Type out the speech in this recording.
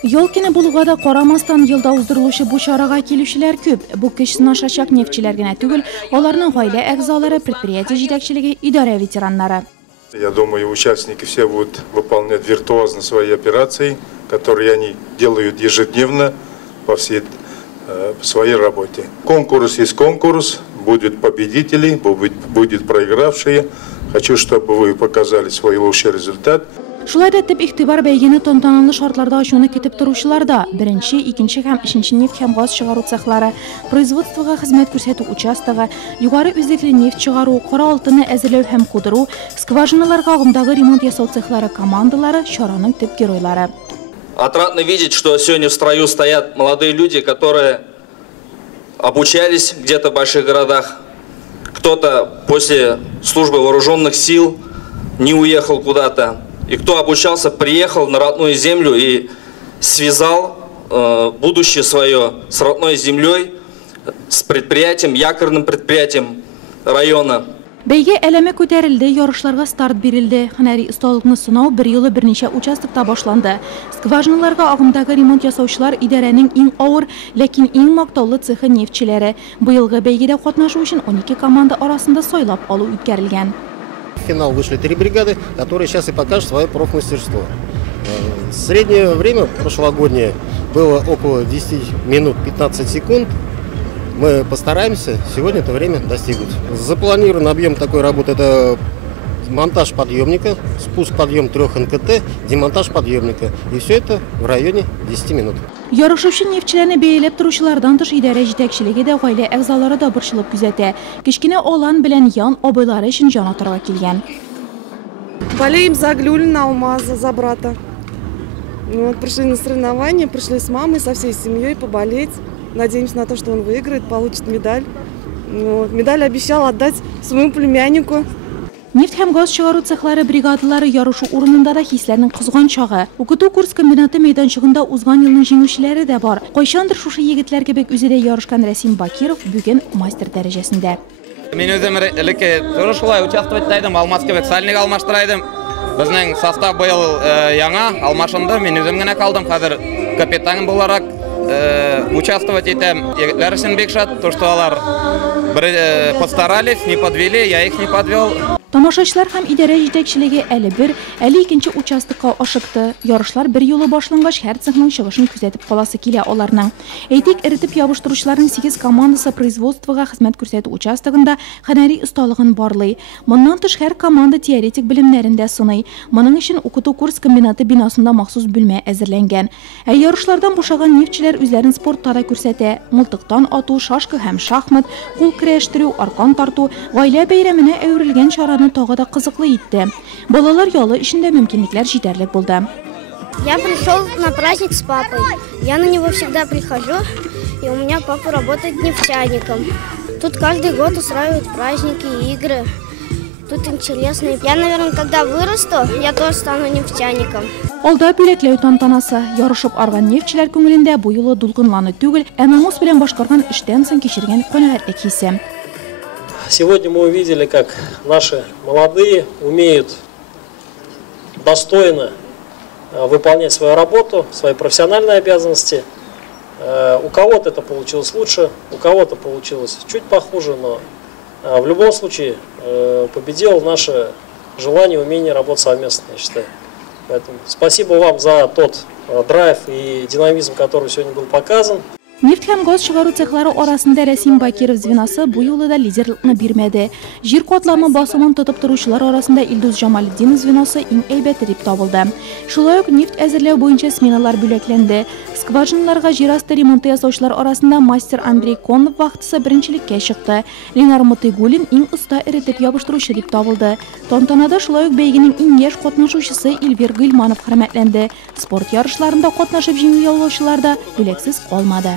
Yol kuni bo'lg'ada qaramasdan yilda uzdurilishi bu choraga keluvchilar ko'p. Bu kish sinashachak neftchilarga tugul, ularning oila a'zolari, предприятие yetakchiligi, idora veteranlari. Я думаю, участники все будут выполнять виртуозно свои операции, которые они делают ежедневно по всей своей работе. Конкурс есть конкурс, будет победители, будет проигравшие. Хочу, чтобы вы показали свой лучший результат. Шулай да тип игътибар бәйгене тантаналы шартларда ачуны кетип торучыларда беренче, икенче һәм өченче нефть һәм газ чыгару цехлары, производствога хезмәт күрсәтү участогы, югары үзлекле нефть чыгару, кара алтынны әзерләү һәм кудыру, скважиналарга агымдагы ремонт ясау цехлары командалары чараның төп геройлары. Отрадно видеть, что сегодня в строю стоят молодые люди, которые обучались где-то в больших городах. Кто-то после службы вооруженных сил не уехал куда-то. И кто обучался, приехал на родную землю и связал будущее свое с родной землей, с предприятием, якорным предприятием района. Бәйге әлеме көтәрелде, ярышларга старт бирелде. Һөнәри осталыкны сынау бер юлы берничә участокта башланды. Скважиналарга агымдагы ремонт ясаучылар идарәнең иң авыр, ләкин иң мактаулы цехы нефтчеләре. Быелгы бәйгедә катнашу өчен 12 команда арасында сайлап алу үткәрелгән. В финал вышли 3 бригады, которые сейчас и покажут свое профмастерство. Среднее время прошлогоднее было около 10 минут 15 секунд. Мы постараемся сегодня это время достигнуть. Запланирован объем такой работы – это монтаж подъемника, спуск подъем 3 НКТ, демонтаж подъемника. И все это в районе 10 минут. Ярышучы нефтчиләрне бәяләп торучылардан тыш идарә җитәкчелеге дә гаилә әгъзалары да борчылып күзәтә. Кичкенә алан белән ян абыйлары өчен җан атырга килгән. Болеем за Глюлина, Алмаза, за брата. Вот, пришли на соревнования, пришли с мамой, со всей семьей поболеть. Надеемся на то, что он выиграет, получит медаль. Вот, медаль обещал отдать своему племяннику. Нефть һәм газ чыгару цехлары бригадалары ярышу урынында да хисләрнең кызган чагы. Укыту курс комбинаты мәйданчыгында узган елның җиңүчеләре дә бар. Кайчандыр шушы егетләр кебек үзе дә ярышкан Рәсим Бакиров бүген мастер дәрәҗәсендә. Мен үзем элекке туры шулай участвовать итәдем, алмаз кебек сальник алмаштыра идем. Безнең состав быел яңа алмашынды, мен үзем генә калдым. Хәзер капитан буларак участвовать итәм. Егетләр өчен бик шат, то что алар постарались, не подвели, я их не подвел. Тамашачылар һәм идарә җитәкчелеге әле бер, әле икенче участокка ашыкты. Ярышлар бер юлы башлангач, һәр цехның чыгышын күзәтеп каласы килә аларның. Әйтик, эритеп ябыштыручыларның 8 командасы производствога хезмәт күрсәтү участогында һөнәри осталыгын барлый. Моннан тыш һәр команда теоретик белемнәрендә сыный. Моның өчен укыту курс комбинаты бинасында махсус бүлмә әзерләнгән. Ярышлардан бушаган нефтчеләр үзләрен спортта да күрсәтә. Мылтыктан ату, шашка һәм шахмат, кул көрәштерү, аркан тарту, гаилә бәйрәменә әверелгән чара тагы да кызыклы итте. Балалар ялы ишендә мөмкинлекләр җитәрлек булды. Я пришел на праздник с папой. Я на него всегда прихожу, и у меня папа работает нефтяником. Тут каждый год устраивают праздники и игры. Тут интересно. Я, наверное, когда вырасту, я тоже стану нефтяником. Алда бүләкләү тантанасы. Ярышып арган нефтчеләр күңелендә бу юлы дулкынланы түгел, ә намус белән башкарган эштән соң кичергән канәгатьлек хисе. Сегодня мы увидели, как наши молодые умеют достойно выполнять свою работу, свои профессиональные обязанности. У кого-то это получилось лучше, у кого-то получилось чуть похуже, но в любом случае победило наше желание и умение работать совместно, я считаю. Поэтому спасибо вам за тот драйв и динамизм, который сегодня был показан. Нефть һәм газ чыгару цехлары арасында Рәсим Бакиров звеносы бу юлы да лидерлыкны бирмәде. Җир катламы басымын тотып торучылар арасында Илдус Җамалетдинов звеносы иң әйбәте дип табылды. Шулай ук нефть әзерләү буенча сменалар бүләкләнде. Скважиналарга җир асты ремонты ясаучылар арасында мастер Андрей Конов вакытысы беренчелеккә чыкты. Ленар Мутыйгулин иң оста эритеп ябыштыручы дип табылды. Тантанада шулай ук бәйгенең иң яшь катнашучысы Эльвир Гыйльманов хөрмәтләнде. Спорт ярышларында катнашып җиңү яулаучылар да бүләксез калмады.